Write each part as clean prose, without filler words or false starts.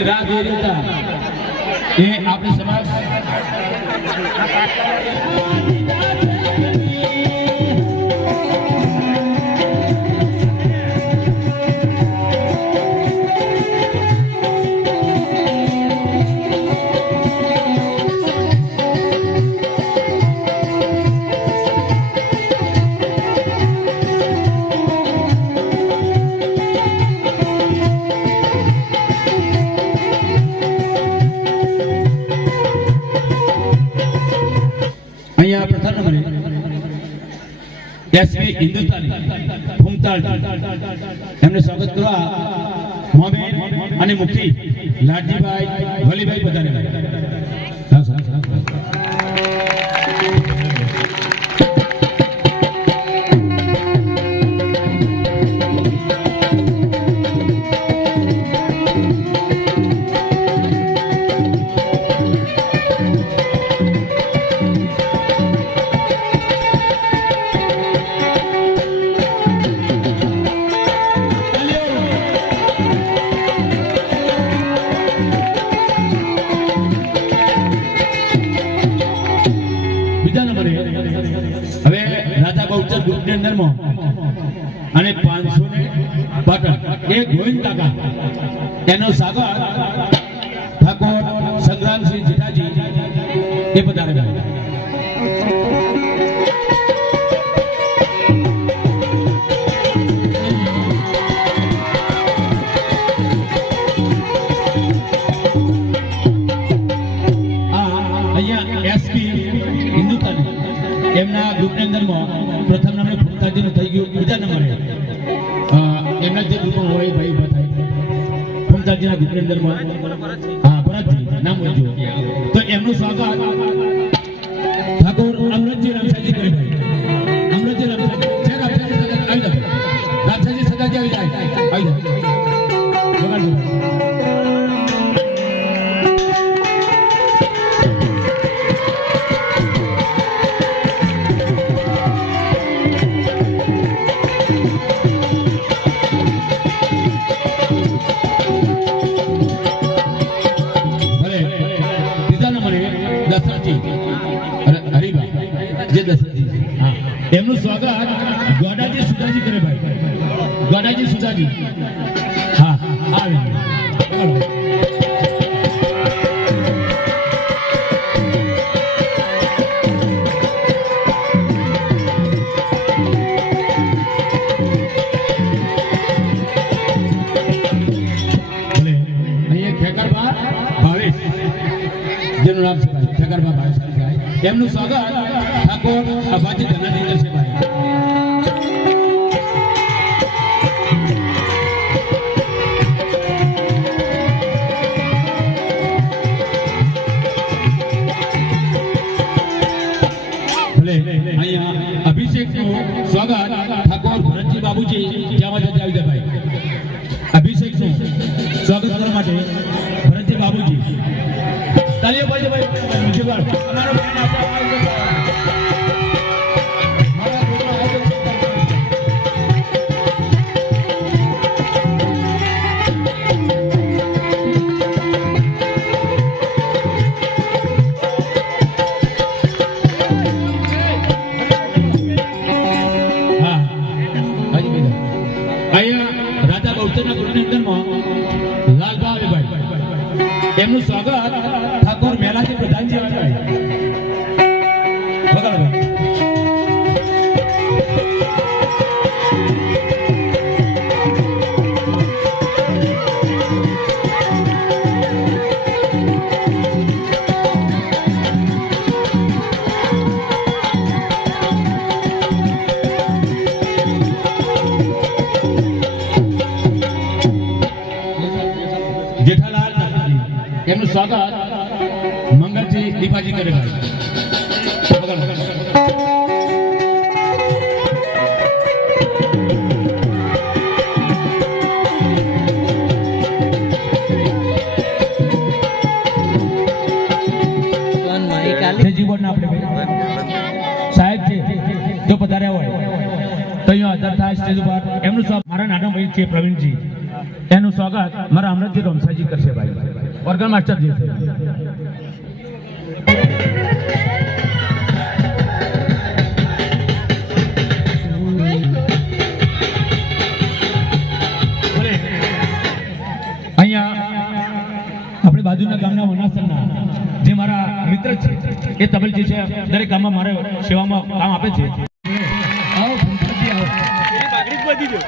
જેની રાહ જોઈ રહ્યા હતા એ આપણી સમાજ એસપી હિન્દુસ્તાની ભૂમતાળ એમને સ્વાગત કરવા મોમેન અને મુફતી લાડજીભાઈ વલીભાઈ પધારેલા. હવે રાધા બહુચર ગ્રુપની અંદરમાં અને 500 ને બટન એ ગોવિંદ કાકા એનો સાગર ઠાકોર સંગ્રામસિંહ જેઠાજી એ પધારેલા. એમના ગ્રુપની અંદરમાં પ્રથમ નંબરે ફૂમતાજીનું થઈ ગયું. બીજા નંબરે એમના જે ગ્રુપમાં હોય ભાઈ ઉભા થાય ફૂમતાજીના ગ્રુપની અંદરમાં હા ભરતજી નામ બોલજો. તો એમનું સ્વાગત ઠાકોર અમૃતજી રામસાજી કરે ભાઈ. અમૃતજી રામસાજી છે. રામસાજી સદા આવી જાવ. રામસાજી સદા આવી જાય આવી જાવ. એમનું સ્વાગત ગોડાજી સુધાજી કરે ભાઈ. ગોડાજી સુધાજી હા આવે અહીંયા ખેકરબા ભાવેશ જેનું નામ છે ભાઈ ખેકરબા ભાવેશ એમનું સ્વાગત ઠાકોર અભાજી ધનાજી છે ભાઈ. અહીંયા અભિષેકનું સ્વાગત ઠાકોર ભરતજી બાબુજી જ્યાં જતા આવી જાય ભાઈ. અભિષેકનું સ્વાગત કરવા માટે ભરતજી બાબુજી તાલીઓ પાડજો ભાઈ. બીજી વાર અમારો બેન રાધા બહુચરના ગ્રુપની અંદરમાં લાલબા આવે ભાઈ. એમનું સ્વાગત ઠાકોર મેલાજી પ્રધાનજી આવે ભાઈ. વગાડો ભાઈ. એમનું સ્વાગત મંગલજી દીપાજી કરે ભાઈ. સાહેબ છે જો પધાર્યા હોય તો અહીંયા હાજર થાય સ્ટેજ ઉપર. એમનું સ્વાગત મારા નાના ભાઈ છે પ્રવીણજી એનું સ્વાગત મારા અમૃતજી રોમસાજી કરશે ભાઈ ઓર્ગન માસ્ટર જે છે. આપણે બાજુના ગામના વનાસરના જે મારા મિત્ર છે એ તબલજી છે, દરેક ગામમાં મારે સેવામાં કામ આપે છે. આવો ભૂમતાજી આવો. એ બાગડી બધી જો.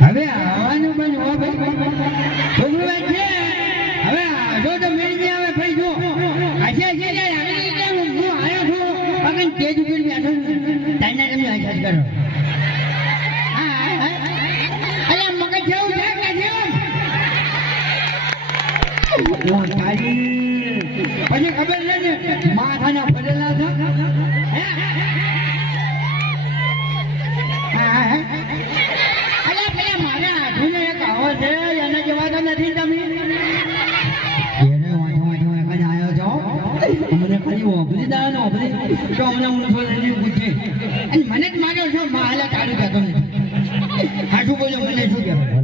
હવે આવવાનું પણ હો ભાઈ છોકરો છે. હવે જો તો મેળવી આવે ભાઈ જો આશા છે હું આવ્યો છું પગન તેજ ઉપર બેઠો તાના તમે આશા કરો. હા અલ્યા મગજ જેવું છે કે જેવું પછી ખબર છે ને માથાના પડેલા છે. એને જેવા તો નથી તમે આવ્યો છો અમને ખાલી ઓપરી દા ને ઓપરી તો અમને ઊંચો નથી પૂછે અને મને જ માર્યો છો માલા તારું કહેતો નથી. હા શું બોલો મને શું કહેવાય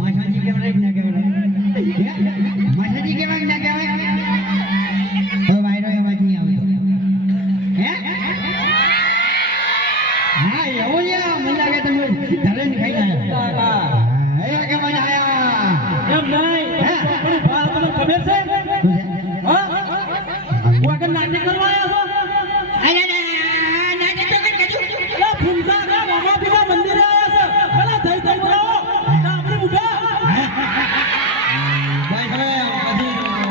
માસાજી કહેવાય ના કહેવાય માસાજી કહેવાય ના કહેવાય હવે વાયરો એવા નહીં આવતો હે હા એવું છે મને લાગે તમે ઘરે ને ખાઈ ગયા કે મને આયા એમ નહીં પણ બા તમને ખબર છે હા વાગન નાટક કરવા આવ્યા છો. અરે નાટક તો કઈ કર્યું લા ફૂંકા ના મામા પીના મંદિરે આવ્યા છે ભલા થઈ થઈ બોલાવો આપણે ઉઠા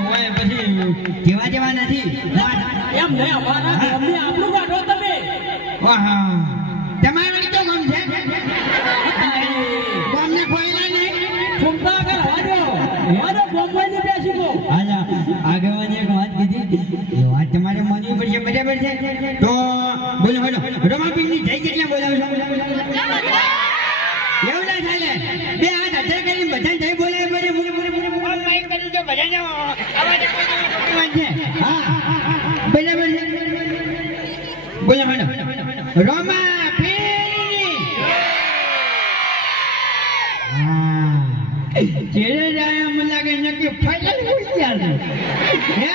ભાઈ પછી કેવા જેવા નથી એમ નહીં અમારા ગામની આપણું કાઢો તમે. વાહ તમારું તો ગામ છે ગામને ખોઈલા નહીં ફૂંકા કર હાજો મારો બોમ્બેની બેસી ગો. આજા આગેવાની એક વાત કીધી એ વાત તમારે માનવી પડશે બરાબર છે તો બોલો બોલો રમાપીની જય કેટલા બોલાવશો એવું ના ચાલે બે હાથ હથે કરી બધા જય બોલાવે પડે બોલે બોલે બોલે બોલ માઈક કર્યું તો બધાને અવાજ છે. હા બરાબર છે બોલો બોલો રમાપીની ચેડે જાય મને લાગે નક્કી ફાઇનલ હોય ગયા હે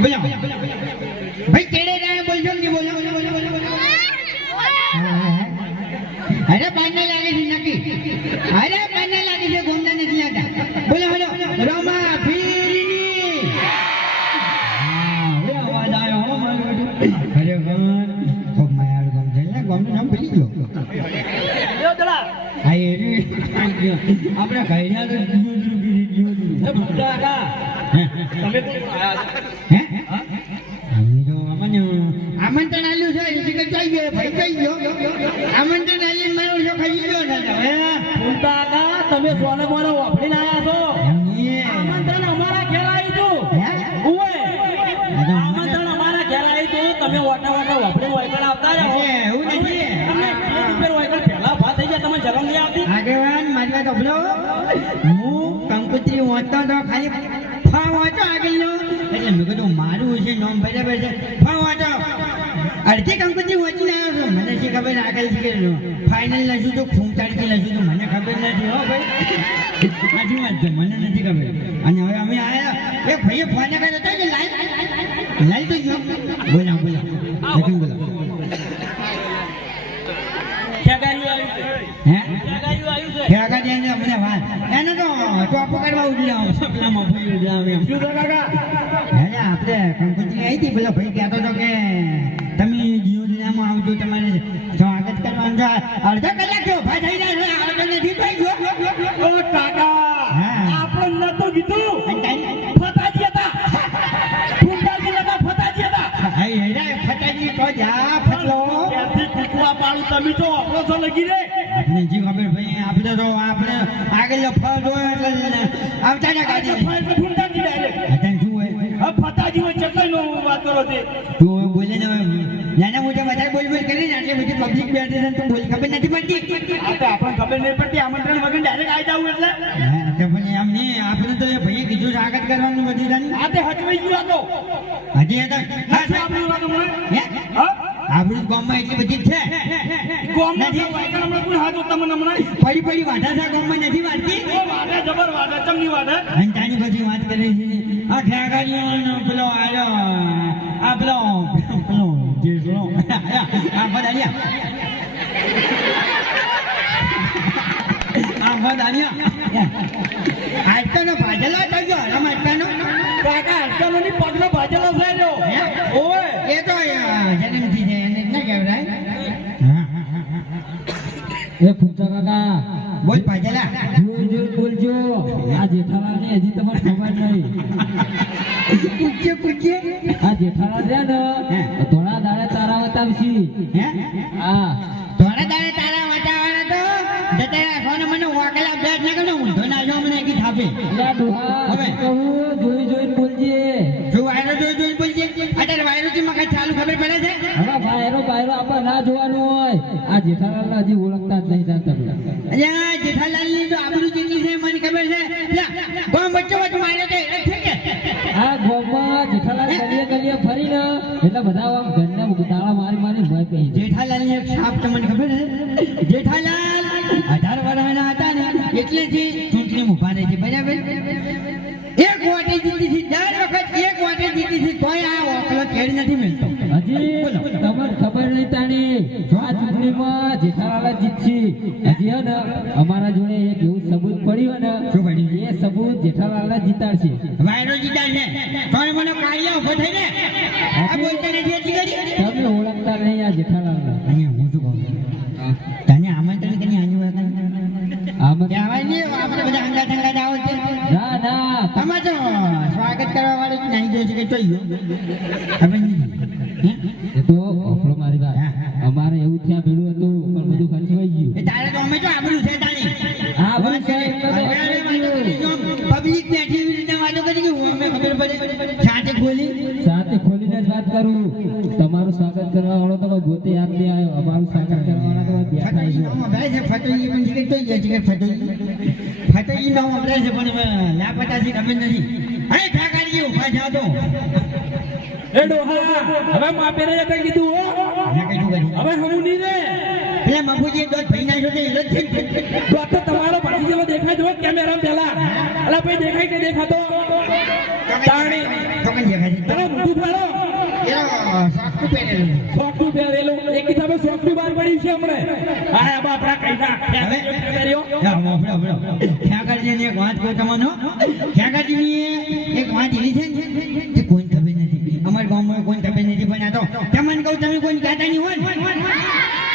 બોલો ભાઈ ચેડે જાય બોલજો કે બોલો અરે પાને લાગે છે નક્કી અરે પાને લાગે છે ગોમડા નથી લાગતા બોલો બોલો રોમા ફીરની હવે અવાજ આવ્યો હો મારું બેટું અરે ભગવાન ખૂબ માયાળ ગામ છે ને ગામનું નામ ભૂલી ગયો હા એ આપણે કઈના તો આમંત્રણ આલ્યું છે એસી કે ચાઈ ગયો ભાઈ ચાઈ ગયો આમંત્રણ આલી મારો છો ખાઈ ગયો ને હવે તમે સોને મોને વાપરીને આયા છો આમંત્રણ અમારા ઘેર આવ્યું હતું આમંત્રણ અમારા ઘેર આવ્યું હતું તમે વાટા વાટા વાપરીને વાયકણ આવતા રહો એવું નથી પહેલા ભાત થઈ ગયા તમે જલમ નહીં આવતી આગેવાન મારી વાત અભલો હું કંકુત્રી વાંચતો તો ખાલી ફા વાંચો આગળનો એટલે મેં કીધું મારું છે નામ બરાબર છે ફા વાંચો અડધી કંકુત્રી વાંચીને આવ્યો છું મને શી ખબર આગળ શીખેલું ફાઇનલ લશું તો ફૂંટાડથી લશું તો મને ખબર નથી હો ભાઈ સાચી વાત છે મને નથી ખબર અને હવે અમે આવ્યા એ ભાઈએ ફોન કર્યો હતો કે લાઈ તો જો બોલા બોલા લેકિન બોલા હે ક્યાં ગાયું આવ્યું છે અમને વાત એનો તો શું છે કાકા અરે આપણે કંકોત્રી આવી હતી પેલો ભાઈ કહેતો હતો કે તમે જીવનમાં આવજો તમારે સ્વાગત કરવાનું છે અડધા કલાક જો ઉભા થઈ રહ્યા છે આવતો નથી થઈ ગયો ઓ કાકા હા. આપણને નતું કીધું ફતાજી હતા ફૂંટાજી નતા ફતાજી હતા હાય હેરા ફટાજી તો જા ફટલો ત્યાંથી કુકવા પાડું તમે તો આપણો છો લગી રે આપણે જી ખબર ભાઈ આપણે તો આપણે આગળ ફળ જોયો એટલે આવતા ને ગાડી ફાઈલ ફૂંટાજી ડાયરેક્ટ અત્યારે શું હોય હવે ફતાજી હોય ચટણી નો વાત કરો તે તું હવે બોલે ને નાના મોટા બધા બોલ બોલ કરી ને આટલી બધી પબ્લિક બેઠી છે ને તું બોલ ખબર નથી પડતી આ તો આપણને ખબર નહીં પડતી આમંત્રણ વગર ડાયરેક્ટ આવી જાવું એટલે હા, તો પણ એમ નહીં આપણે તો એ ભાઈએ કીધું સ્વાગત કરવાનું બધી જાણી આ તે હચવાઈ ગયું આ તો હજી એ તો ના છે આપણું વાત હમણાં હે? હા આપણું ગામમાં એટલી બધી જ છે કોમનો નથી. વાયકણ હમણાં કોણ હાથ તમને હમણાં પડી પડી વાઢા છે ગામમાં નથી વાઢતી ઓ વાડે જબર વાડે ચમની વાડે અને તાની બધી વાત કરે છે આ ખેગાડીઓનો પેલો આયો આ પેલો પેલો જે પેલો આ બધાયા આ બધાયા આજકાલનો ભાજલો થઈ ગયો હરામ આજકાલનો કાકા અટકાનો ની પગનો ભાજેલો છે રહ્યો હે? ઓય એ તો જન્મથી છે એને ના કહેવાય એ ફૂટા કાકા બોલ ભાજલા જોઈ જોઈ બોલજો આ જેઠાલાલ ને હજી તમારે ખબર નહીં પૂછ્ય પૂછ્ય આ જેઠાલાલ છે ને થોડા દાડે તારા બતાવશી હે હા થોડા દાડે તારા વાતાવરણ તો જતા રાખવાનો મને વાકલા બેટ ના કરો ઊંધો ના જો મને કી થાપે એટલે આ ડોહા હવે. કહું જોઈ જોઈને બોલજે જો વાયરો જોઈ બોલજે અત્યારે વાયરો થી મકા ચાલુ ખબર પડે છે હવે બાયરો બાયરો આપણે ના જોવાનું હોય આ જેઠાલાલ હજી ઓળખતા જ નહીં જાણતા પેલા અલ્યા જેઠાલાલ ની તો આબરૂ જેટલી છે મને ખબર છે લા કોણ બચ્ચો વચ્ચે માર્યો તો એ ઠીક છે આ ગોમાં જેઠાલાલ ગલીએ ગલીએ ફરીને એટલે બધા આમ ઘરના તાળા મારી મારી ભય કહી દે જેઠાલાલ ની એક સાપ તમને ખબર છે જેઠાલાલ 18 વર્ષના હતા ને એટલેથી ચૂંટણી ઉભા રહે છે બરાબર એક વાટે જીતી છે દર વખત એક વાટે જીતી છે તોય આ ઓકલો ખેડ નથી મળતો હજી તમને ખબર નહીં તાણી આ ચૂંટણીમાં જેઠાલાલ જ જીતશે હજી હે ને અમારા જોડે એક એવું સબૂત પડ્યું ને શું પડ્યું? એ સબૂત જેઠાલાલ જ જીતાડશે વાયરો જીતા છે તોય મને કાળિયા ઉભો થઈને આ બોલતા નથી એટલી કરી તમે ઓળખતા નહીં આ જેઠાલાલને અને હું શું કહું તને આમંત્રણ કરી આની વાત આમાં કહેવાય નહીં આપણે બધા હંગા ઠંગા જાવ છે ના ના તમારે તો સ્વાગત કરવા વાળું જ નહીં જોઈ શકે તોય ખબર નહીં હે? એ તો ઓફળો મારી વાત અમારે એવું ત્યાં ભેળું હતું પણ બધું ખંચવાઈ ગયું એ તારે તો અમે તો આબરૂ છે તાણી આબરૂ છે એટલે તો પબ્લિક બેઠી એવી રીતે વાતો કરી કે હું અમે ખબર પડે છાતે ખોલી સાથે ખોલીને જ વાત કરું તમારું સ્વાગત કરવા વાળો તો કોઈ ગોતે યાદ નહીં આવ્યો અમારું સ્વાગત કરવા વાળા તો બેઠા છો ફટોઈ પણ છે તો જ છે ફટોઈ નો વપરાય છે પણ લાપતા છે ખબર નથી અરે ઠાકારી ઉભા જાવ તો એ ડોહા હવે માપે રે કઈ કીધું હો ના કઈ કરી હવે હમું નહીં રે પેલા મફુજી દોત ભાઈ ના જોતે હિલત થઈ તો આ તો તમારો ભાતીજો દેખાય જો કેમેરા પેલા અલા ભાઈ દેખાય કે દેખાતો તાણી તો કઈ દેખાય તને મોઢું ફાળો એનો સાકુ પહેરેલું સોફ્ટુ પહેરેલું એક કિતાબે સોફ્ટુ બહાર પડ્યું છે હમણે આ બાપરા કઈ ના હવે પહેર્યો ઠાકરજીની એક વાત કહું તમને ઠાકરજીની એક વાત એવી છે ને કે કોઈ ખબર નથી અમારા ગામમાં કોઈ ખબર નથી પણ આ તો તમને કહું તમે કોઈ કહેતા નહીં હોય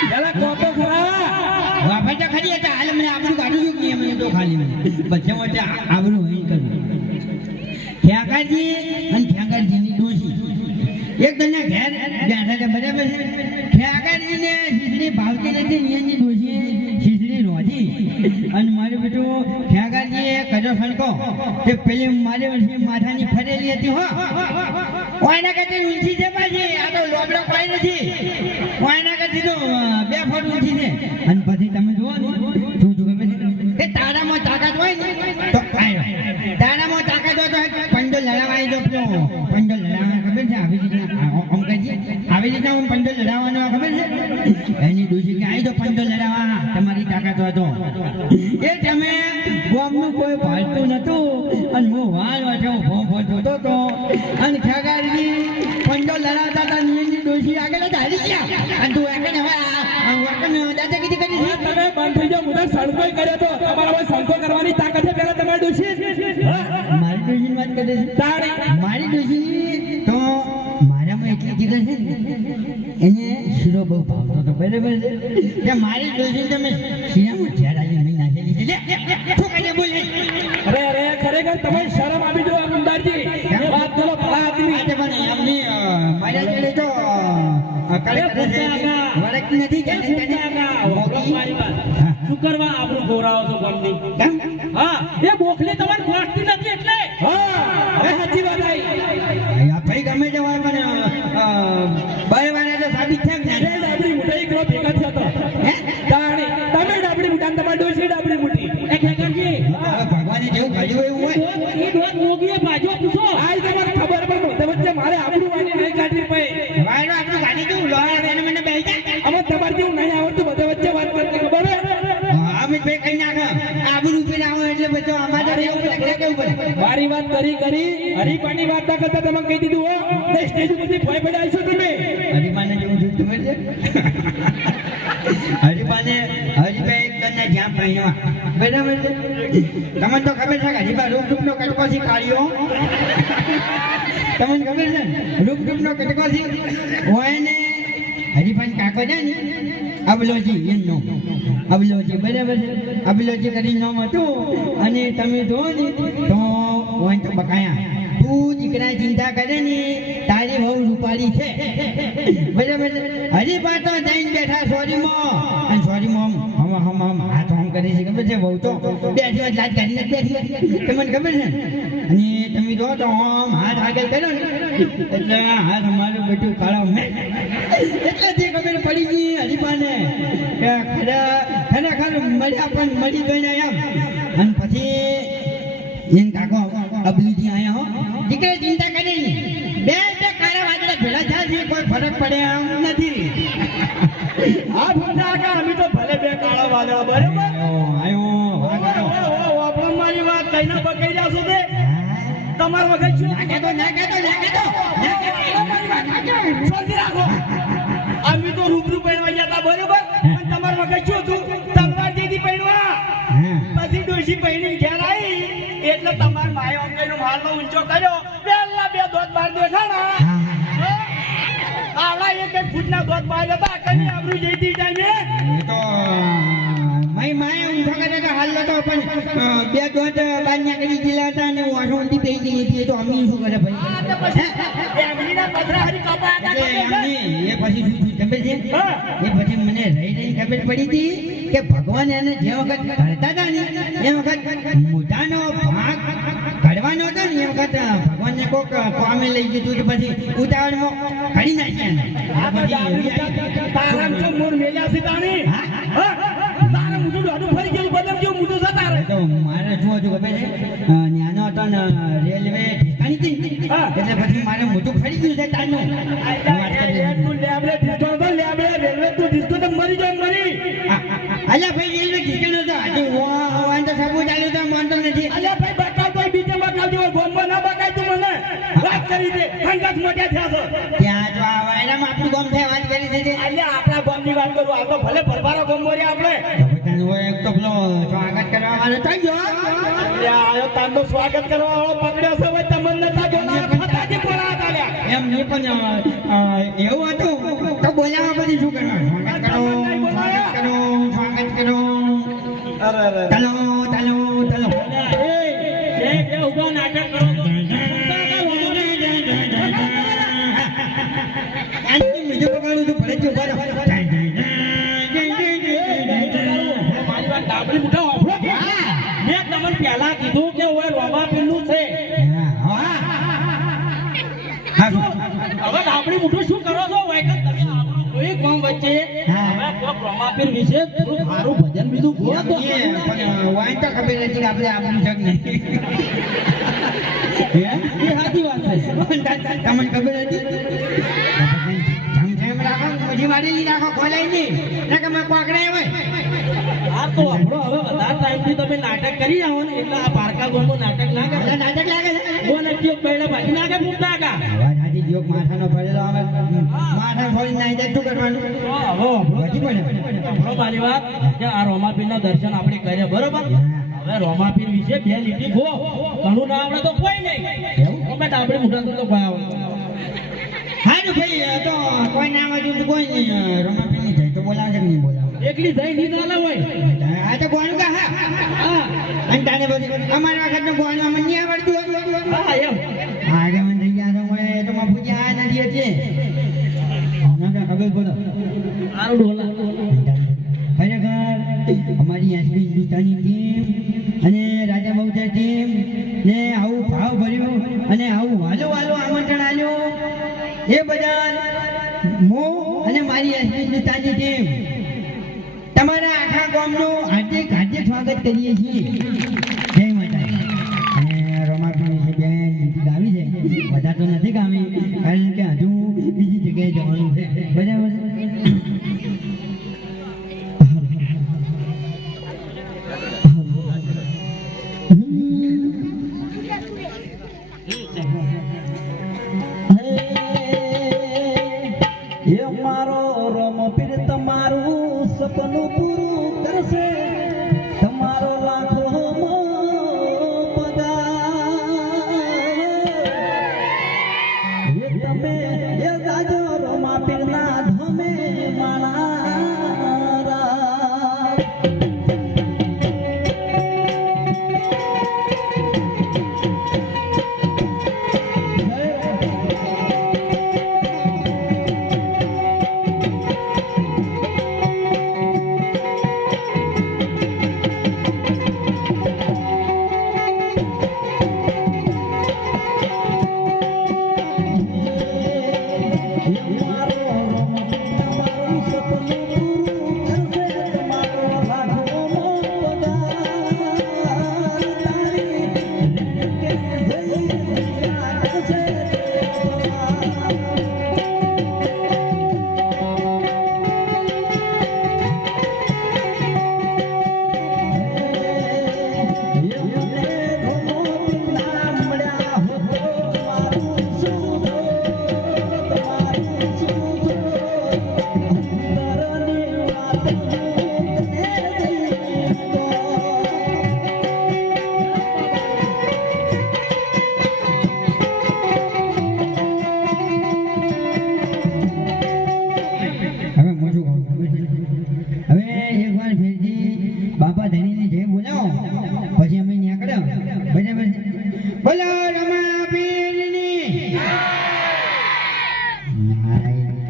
પેલા કોતો ખરા વાપર તો ખરી હતા હાલ મને આબરૂ કાઢું છું કે નહીં મને તો ખાલી મને બધે વચ્ચે આબરૂ અહીં કર્યું ઠાકરજી અને ઠાકરજીની ડોશી એક દરના ઘેર બેઠા હતા બરાબર છે ઠાકરજીને શીશડી ભાવતી નથી એની ડોશી શીશડી રોધી અને મારું બેટું ઠાકરજીએ કર્યો ફણકો કે પેલી મારી વર્ષની માથાની ફરેલી હતી હો ઓયના કરતી ઊંચી છે પાછી આ તો લોબડો કોઈ નથી ઓયના કરતી તો 2 ફૂટ ઊંચી છે અને પછી તમે જુઓ ને શું શું ખબર છે કે તારામાં તાકાત હોય ને તો આયો તારામાં તાકાત હોય તો પંડો લડાવાય જો પેલો પંડો લડાવવા ખબર છે આવી રીતના અંકજી આવી રીતના હું પંડો લડાવવાનો ખબર છે એની ડોશી કે આઈ તો પંડો લડાવવા તમારી તાકાત હોય તો એ તમે ગોમનું કોઈ ભાળતું નતું અને હું વાળ વાટો ભો જોતો તો અને ઠગારી પંડો લડાવતા હતા એની ડોશી આગળ જ હારી ગયા અને તું આગળ હવે દાદાગીરી કરી છે તમે બંધ થઈ જાઓ મુદા સણકોય કર્યો તો તમારા હવે સણકો કરવાની તાકાત છે પેલા તમારે ડોશી મારી ડોશીની વાત કરે છે બાજીગર છે ને એને શીરો બહુ ભાવતો હતો બરાબર છે કે મારી ડોશી તમે શીરામાં ઝેર આવી નહીં નાખેલી છે લે શું કહીએ બોલે અરે ખરેખર તમે શરમ આપી દો આ મુંડાજી વાત કરો ભલા આદમી આજે પણ એમની મારા જોડે તો વળક નથી શું કરવા આપણું ગોરાઓ છો ગમતી હા એ બોખલી તમારે ગોઠતી નથી એટલે હા એ સાચી વાત આવી ભાઈ ગમે તે હોય પણ બાય વાળા તો સાબિત થાય ને ડાબડી મુઠાઈ કરો ભેગા થયા તો તાણી તમે ડાબડી મુઠા તમારે ડોસી ડાબડી મુઠી એ ખેકરજી ભગવાને જેવું કાઢ્યું એવું હોય એ દોત મોગીએ બાજો પૂછો આજ તમારે ખબર પણ મોટે વચ્ચે મારે આપણું વાણી નહીં કાઢવી પડે વાયરો આપણું ગાડી જેવું લોહા એને મને બેહી જાય અમે તમારે જેવું નહીં આવડતું બધે વચ્ચે વાત કરતી ખબર હે અમે ભાઈ કઈ નાખો આબરૂ ઉપર આવો એટલે બધો અમારે રહેવું પડે કેવું પડે મારી વાત કરી હરીપાની વાત ના કરતા તમે કહી દીધું હો ને સ્ટેજ ઉપરથી ભય પડ્યા છો તમે હરિપાને જેવું જૂઠ ખબર છે હરિભાઈ એકદમ જ્યાં પહેણવા બરાબર છે તમને તો ખબર છે કે હરિભા રૂપનો કટકો શીખાડ્યો તમને ખબર છે રૂપનો કટકો હોય ને હરિભાઈ કાકો છે ને અબલોજી એમનો અબલોજી બરાબર છે અબલોજી કરીને નામ હતું અને તમે જો ને તો હોય તો બકાયા તું દીકરા ચિંતા કરે ને તારી બહુ રૂપાળી છે બરાબર હરિભા તો જઈને બેઠા સોરીમાં અને સોરીમાં હમ હાથ હમ કરી છે ખબર છે બહુ તો બેઠી હોય લાજ કાઢીને બેઠી તમને ખબર છે અને તમે જો તો આમ હાથ આગળ કર્યો ને એટલે હાથ અમારું બેટું કાળા મેં એટલે જે ખબર પડી ગઈ હરિભાને કે ખરેખર મળ્યા પણ મળી ગઈને એમ અને પછી એને કાકો અબલીજી આયા હો દીકરા ચિંતા કરે ને બે કાળા વાદળા ભેળા થાય છે કોઈ ફરક પડે આમ નથી આ ભૂંડા કે અમે તો ભલે બે કાળા વાદળા બરાબર આપણે મારી વાત કઈ ના બકાઈ જાશો તે તમાર વખત શું ના કહેતો શાંતિ રાખો અમે તો રૂબરૂ પહેરવા ગયા હતા બરોબર પણ તમાર વખત શું હતું તલવાર દીધી પહેરવા પછી ડોશી પહેરીને ઘેર આવી એટલે તમાર માએ અંકેનો મારનો ઊંચો કર્યો પહેલા બે દોત બાર દેખાણા આવડા એક ફૂટના દોત બાર હતા કઈ આબરૂ જઈતી ટાઈમે તો માય ઊંધો કરે તો હાલ તો પણ બે દોત બાર નીકળી ગયેલા હતા અને વાસોંથી પઈ ગઈ હતી તો અમી શું કરે ભાઈ એમનીના પથરા હરી કપા એ પછી શું ખબર છે એ પછી મને રહી ખબર પડી હતી કે ભગવાન એને જે વખત કરતા હતા ને એ વખત મોઢાનો ભાગ કાઢવાનો હતો ને એ વખત ભગવાનને કોક કોમે લઈ ગયું હતું પછી ઉતાવળમાં કાઢી નાખ્યા તારામ છો મોર મેલ્યા છે તાણી તારા મુઠું દોડું ફરી ગયું બદમ જેવું મુઠું છે તારે તો મારે શું હતું ખબર છે નાનો હતો ને રેલવે ઠીકાણી હતી એટલે પછી મારે મોટું ફરી ગયું છે તારનું રેલવે તું ડિસ્કો તો મરી જાય મરી અલ્યા ભાઈ રેલવે ઠીકાણો તો આજે વાન તો સાબુ ચાલ્યો તો માનતો નથી અલ્યા ભાઈ બકાવ તો બીજે બકાવ જેવો ગોમમાં ના બકાય તું મને વાત કરી દે ખંગાત મોટા થયા છો ત્યાં તો આ વાયરામાં આપણું ગામ છે વાત કરી છે અલ્યા આપણા ગામની વાત કરું આ તો ભલે ભરભારો ગામ મોરી આપણે એક તો પેલો સ્વાગત કરવા વાળો થઈ ગયો અલ્યા આયો તાંડો સ્વાગત કરવા વાળો પકડ્યો છે હવે તમને નતા બોલાવા ફટાજી બોલાવા તાલ્યા એમ નહીં પણ એવું હતું તો બોલાવા પછી શું કરવાનું સ્વાગત કરો સ્વાગત કરો અરે ચાલો એ ઉભો નાટક કરો બીજું પકડું છું ભલે છું બરો મારી વાત ડાબડી મુઠા વાપરો મેં તમને પહેલા કીધું કે ઓય રોમા પેલું છે હવે ડાબડી મુઠું શું કરો છો ઓય કે તમે કોઈ ગામ વચ્ચે હવે કોક રોમાપીર વિશે થોડું સારું ભજન બીજું ગો તો વાય તો ખબર નથી કે આપણે આપણું જગ નહીં એ સાચી વાત છે તમને ખબર હતી જેમ રાખો પછી વાળી રાખો ખોલાઈ નહીં ના કે મેં પકડાય હોય આ તો આપણો હવે વધારે ટાઈમથી તમે નાટક કરી આવો ને એટલે આ પારકા ગોમનું નાટક ના કરે નાટક લાગે છે બોલ એક પહેલા ભાજી નાટક મૂકતા કા અવાજ આજી જોક માથાનો ફરેલો આવે માથા ફોડી નાઈ જાય શું કરવાનું વધી પડે આપણો મારી વાત કે આ રોમાપીરના દર્શન આપણે કર્યા બરોબર હવે રોમાપીર વિશે બે લીટી ખો ઘણું ના આવડે તો કોઈ નહીં એવું અમે આપણે મોટા તો કોઈ આવડે હારું ભાઈ તો કોઈ નામ હજુ તો કોઈ નહીં રમાપી નહીં જાય તો બોલાવશે કે નહીં બોલાવે એકલી જઈ નહીં ચાલે હોય આ તો ગોણું કા હા અને તાને બધી અમારા વખત નું ગોણું અમને નહીં આવડતું હા એમ આગેવાન થઈ ગયા તો મેં તો બાપુજી આ નથી હતી ખબર બોલો સારું ડોલા ખરેખર અમારી એસબી હિન્દુસ્તાની ટીમ અને રાજા બહુચર ટીમ ને આવું ભાવ ભર્યું અને આવું વાલો વાલો આમંત્રણ આલ્યું એ બધા હું અને મારી એસબી હિન્દુસ્તાની ટીમ તમારા આખા ગામનું હાર્દિક હાર્દિક સ્વાગત કરીએ છીએ જય માતા અને રોમાપીની છે બેન ગીત ગાવી છે બધા તો નથી ગાવી કારણ કે હજુ બીજી જગ્યાએ જવાનું છે બરાબર એ મારો રમપીર તમારું સપનું પૂરું કરશે તમારો લાખો પગાર એ તમે એ ગાજો રમાપીરના ધમે માણારા બાપા ધણીને જય બોલાવો પછી અમે નીકળ્યો બરાબર છે બોલો રમાપીરની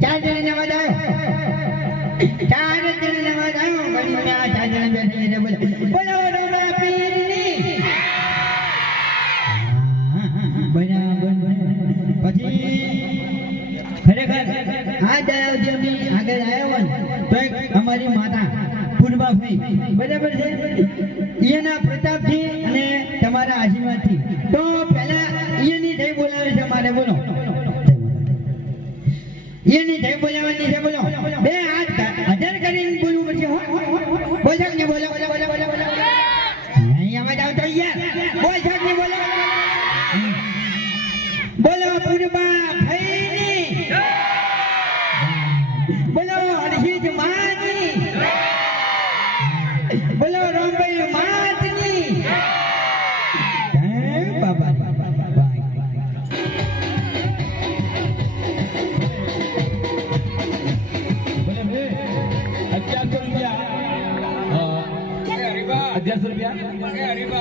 ચાર જણાને અવાજ આવ્યો ચાર જણાને અવાજ આવ્યો વળી મેં આ ચાર જણા બેઠી છે બોલો બોલો રમાપીરની બરાબર પછી ખરેખર આ દયાવજી અમે આગળ આવ્યો ને તો એક અમારી માતા પૂર્વાભાઈ બરાબર છે એના પ્રતાપથી અને તમારા આશીર્વાદથી તો પહેલા એની જય બોલાવે છે મારે બોલો એની જય બોલાવવાની છે બોલો બે હાથ હજાર કરીને બોલવું પડશે બોલ ને બોલો અહીં અવાજ આવતો યાર બોલ ને બોલો બોલો પૂર્વાભાઈની બોલો હર્ષિત માની બોલો રામભાઈ માતની જય બાબા બોલે બે 1100 રૂપિયા 1100 રૂપિયા